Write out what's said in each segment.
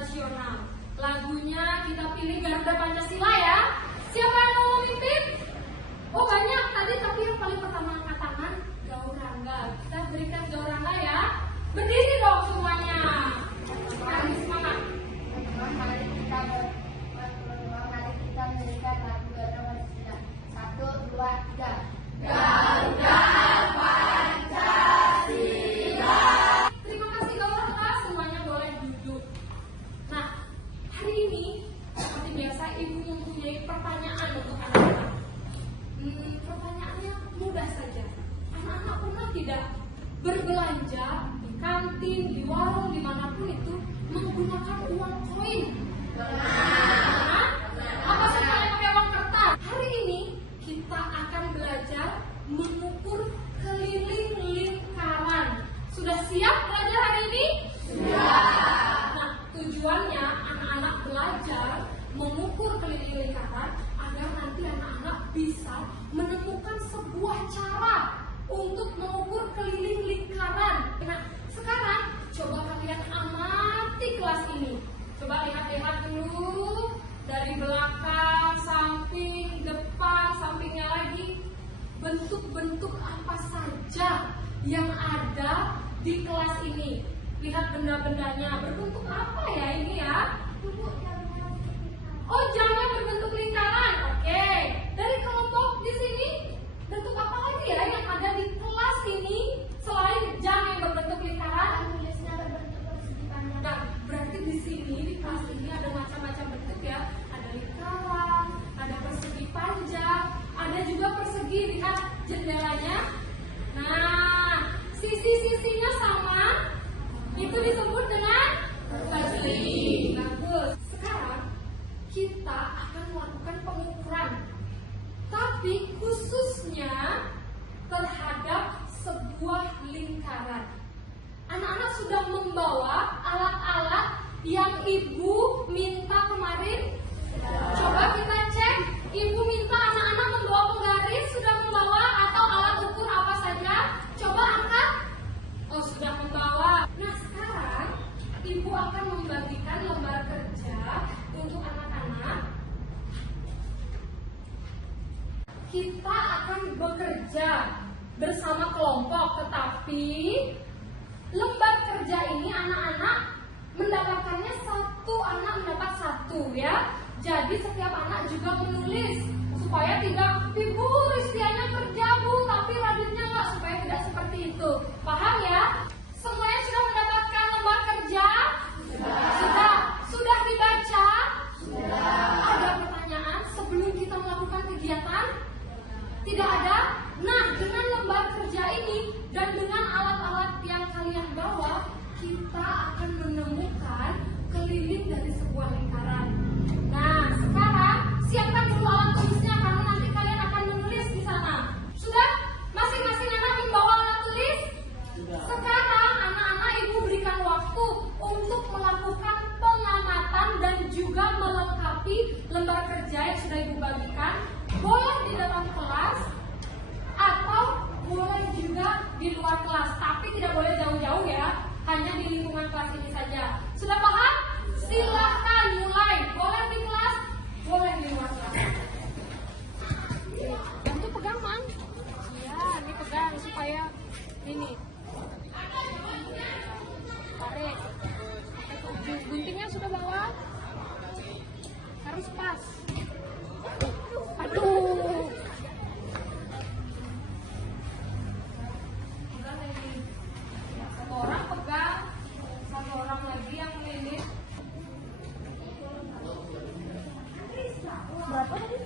nasional. Lagunya kita pilih Garuda Pancasila ya. Siapa yang mau memimpin? Oh banyak tadi, tapi yang paling pertama angkat tangan Gaurangga. Kita berikan Gaurangga ya. Berdiri dong semuanya. Mari semangat. Mari kita berikan lagu Garuda Pancasila. 1, 2, 3. Garuda Pancasila. Terima kasih Gaurangga, semuanya boleh duduk. Nah, hari ini seperti biasa Ibu mempunyai pertanyaan untuk anak-anak. Pertanyaannya mudah saja. Anak-anak pernah tidak berbelanja di kantin, di warung, dimanapun itu menggunakan uang koin? Nah, apa semuanya pakai uang kertas? Hari ini kita akan belajar mengukur keliling lingkaran. Sudah siap belajar hari ini? Sudah. Nah, tujuannya anak-anak belajar mengukur keliling lingkaran agar nanti anak-anak bisa menemukan sebuah cara untuk mengukur keliling lingkaran. Nah, sekarang coba kalian amati kelas ini. Coba lihat-lihat dulu dari belakang, samping, depan, sampingnya lagi. Bentuk-bentuk apa saja yang ada di kelas ini? Lihat benda-bendanya. Berbentuk apa ya ini ya? Oh, jamnya berbentuk lingkaran. Oke. Dari kelompok di sini, bentuk apa lagi ya yang ada di kelas ini selain jam yang berbentuk lingkaran? Tulisnya berbentuk persegi panjang. Nah, berarti di sini di kelas ini ada macam-macam bentuk ya. Ada lingkaran, ada persegi panjang, ada juga persegi. Lihat jendelanya. Nah, sisi-sisinya sama. Itu disebut dengan persegi. Bagus. Sekarang kita akan melakukan pengukuran, tapi khususnya terhadap sebuah lingkaran. Anak-anak sudah membawa alat-alat yang Ibu minta kemarin? Coba kita cek. Ibu minta anak-anak membawa penggaris, sudah membawa atau alat ukur apa saja? Coba angkat. Oh, sudah membawa. Nah, sekarang Ibu akan membagikan lembar kerja untuk anak-anak. Kita akan bekerja bersama kelompok, tetapi lembar kerja ini anak-anak mendapatkannya satu anak mendapat satu ya. Jadi setiap anak juga menulis supaya tidak Ibu Ristianya kerja Bu, tapi Raditnya enggak, supaya tidak seperti itu. Paham ya? Semuanya sudah mendapatkan lembar kerja? Sudah. Sudah dibaca? Sudah. Ada pertanyaan sebelum kita melakukan kegiatan? Tidak ada? Nah, dengan lembar kerja ini dan dengan alat-alat yang kalian bawa, kita akan menemukan keliling dari sebuah lingkaran. Nah, sekarang siapkan dulu alat tulisnya karena nanti kalian akan menulis di sana. Sudah? Masing-masing anak membawa alat tulis? Sekarang anak-anak Ibu berikan waktu untuk melakukan pengamatan dan juga melengkapi lembar kerja yang sudah Ibu bagikan. Boleh di dalam kelas atau boleh juga di luar kelas, tapi tidak boleh jauh-jauh ya, hanya di lingkungan kelas ini saja. Sudah paham? Silahkan mulai. Boleh di kelas, boleh di luar kelas. Bantu pegang, Mang. Iya, ini pegang supaya ini. Tarik. Guntingnya sudah bawa. Harus pas. Aduh. Pegang lagi. Satu orang pegang, satu orang lagi yang lilit. Berapa tadi?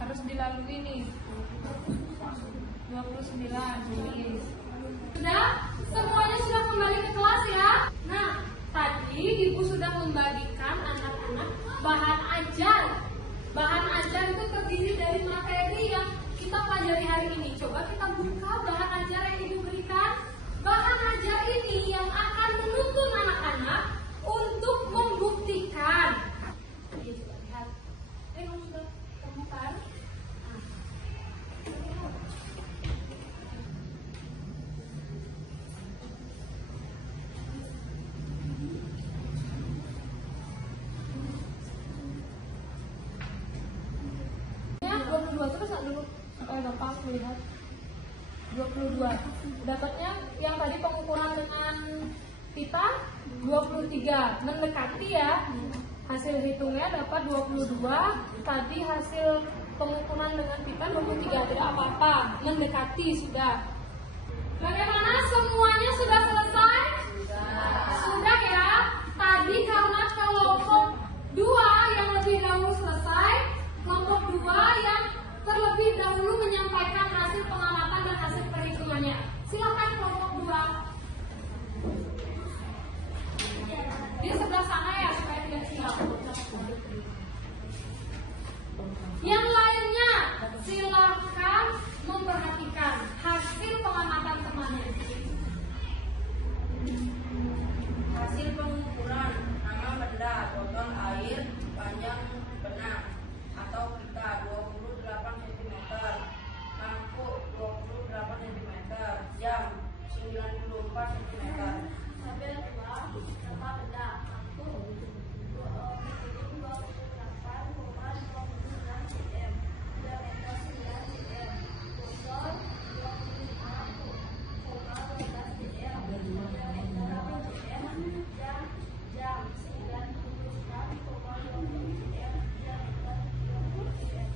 Harus dilalui nih. 29 tulis. Sudah? Semuanya sudah kembali ke kelas ya? Nah, tadi Ibu sudah membagikan anak-anak bahan ajar. Bahan ajar itu terdiri dari materi yang kita pelajari hari ini. Coba kita buka bahan ajar yang Ibu berikan. Bahan ajar ini yang akan menuntun anak-anak untuk membuktikan. Coba lihat. Kamu sudah temukan? berapa? Lihat. 22. Dapatnya yang tadi pengukuran dengan pita 23. Mendekati ya. Hasil hitungnya dapat 22. Tadi hasil pengukuran dengan pita 23. Tidak apa-apa. Mendekati sudah. Bagaimana, semuanya sudah selesai? Sudah ya. Tadi karena kelompok 2 yang lebih dahulu selesai, kelompok 2 yang terlebih dahulu menyampaikan hasil pengamatan dan hasil perhitungannya. Silakan kelompok 2. Di sebelah sana ya, supaya tidak siap. Yang lainnya, silakan memperhatikan hasil pengamatan temannya. Hasil pengukuran nama benda, botol air, panjang benang atau pita 28 cm, mangkuk 28 cm, jam 94 cm. Tabel 2, nama benda, mangkuk 28,29 cm, diameter 9 cm, botol 25,12 cm, diameter 8 cm, jam 96,20 cm, diameter 20 cm.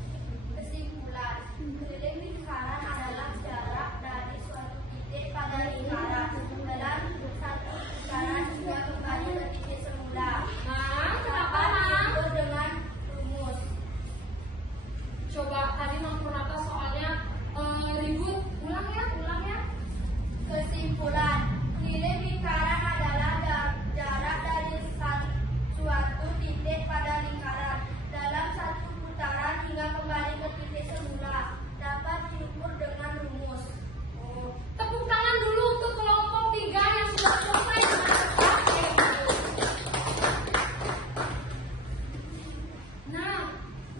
Kesimpulan, keliling lingkaran adalah jarak dari suatu titik pada lingkaran dalam satu putaran hingga kembali ke titik semula. Nah, kenapa Dapat Nang? diukur dengan rumus. Coba tadi Purnata soalnya ribut. Ulang ya. Kesimpulan, keliling lingkaran adalah jarak dari suatu titik pada lingkaran dalam satu putaran hingga kembali ke titik semula. Dapat diukur dengan rumus. Tepuk tangan dulu untuk kelompok 3 yang sudah selesai dengan cepat. Nah,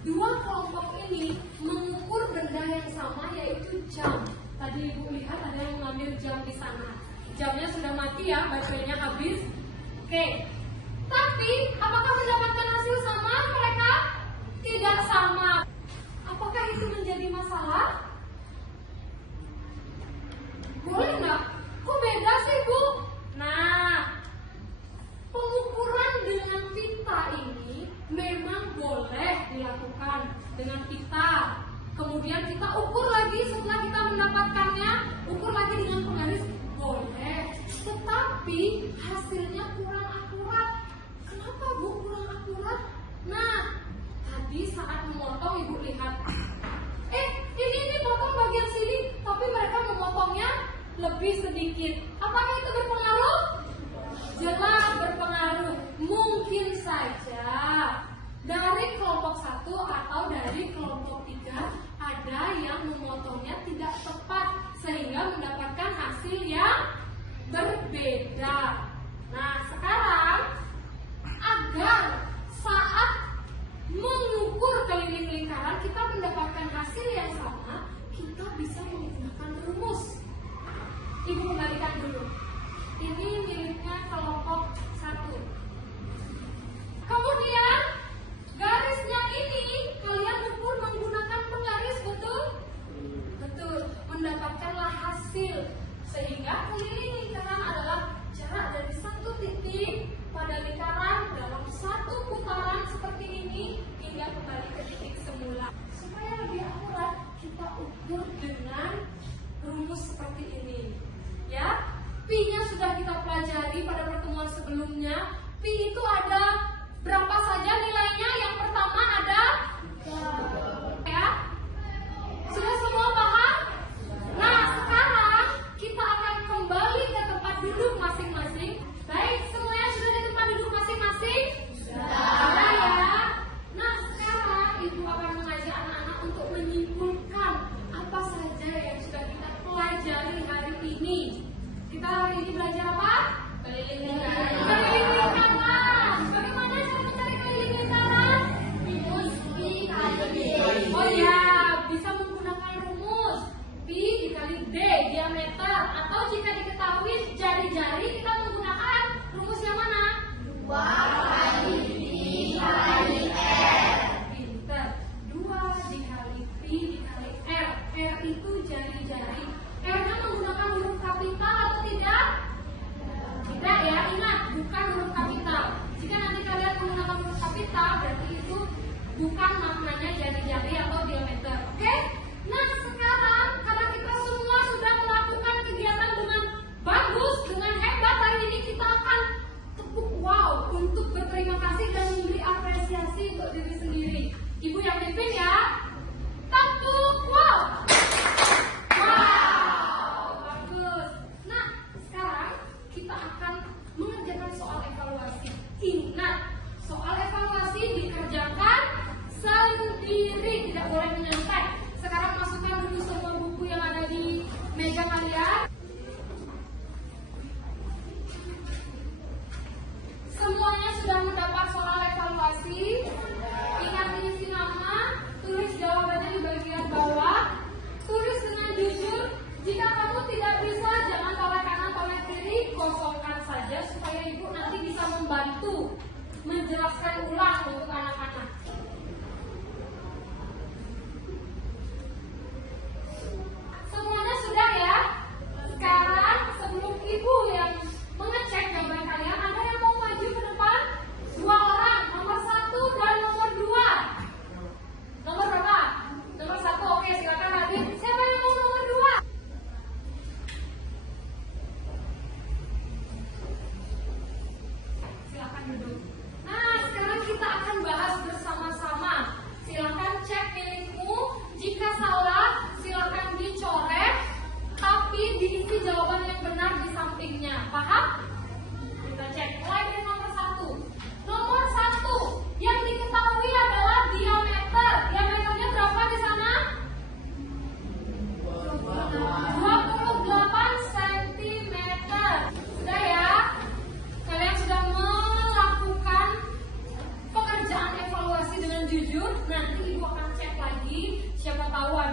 2 kelompok ini mengukur benda yang sama, yaitu jam. Tadi Ibu lihat ada yang mengambil jam di sana. Jamnya sudah mati ya, baterainya habis. Oke. Tapi apakah mendapatkan hasil sama mereka? Tidak sama. Apakah itu menjadi masalah? Boleh nggak? Kok beda sih, Bu? Nah, pengukuran dengan pita ini memang boleh dilakukan dengan pita. Kemudian kita ukur lagi setelah kita mendapatkannya, ukur lagi dengan penggaris, boleh. Tetapi hasilnya kurang akurat. Kenapa, Bu, kurang akurat? Nah, tadi saat memotong Ibu lihat, ini potong bagian sini, tapi mereka memotongnya lebih sedikit. Apakah itu berpengaruh? Jelas berpengaruh. Mungkin saja dari kelompok 1 atau dari kelompok 3 ada yang memotongnya tidak tepat sehingga mendapatkan hasil yang berbeda. Nah, sekarang agar saat mengukur keliling lingkaran kita mendapatkan hasil yang sama, kita bisa menggunakan rumus. Ibu kembalikan dulu. Ini miliknya kelompok 1. Kemudian garisnya ini kalian ukur menggunakan penggaris, betul? Betul. Mendapatkanlah hasil. Sehingga keliling lingkaran adalah jarak dari satu titik pada lingkaran dalam satu putaran seperti ini hingga kembali ke titik semula. Supaya lebih akurat, kita ukur dengan rumus seperti ini. Ya, pi-nya sudah kita pelajari pada pertemuan sebelumnya. Pi itu ada berapa saja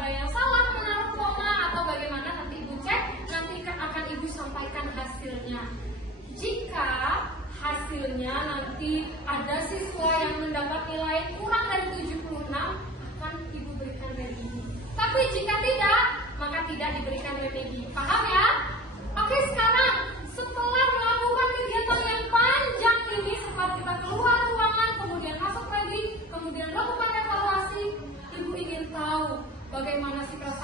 ada yang salah menaruh koma atau bagaimana nanti Ibu cek, nanti akan Ibu sampaikan hasilnya. Jika hasilnya nanti ada siswa yang mendapat nilai kurang dari 76, akan Ibu berikan remedi. Tapi jika tidak, maka tidak diberikan remedi. Paham ya? Oke, sekarang setelah melakukan kegiatan yang panjang ini, setelah kita keluar ruangan, kemudian masuk lagi, kemudian lakukan evaluasi, Ibu ingin tahu bagaimana sikap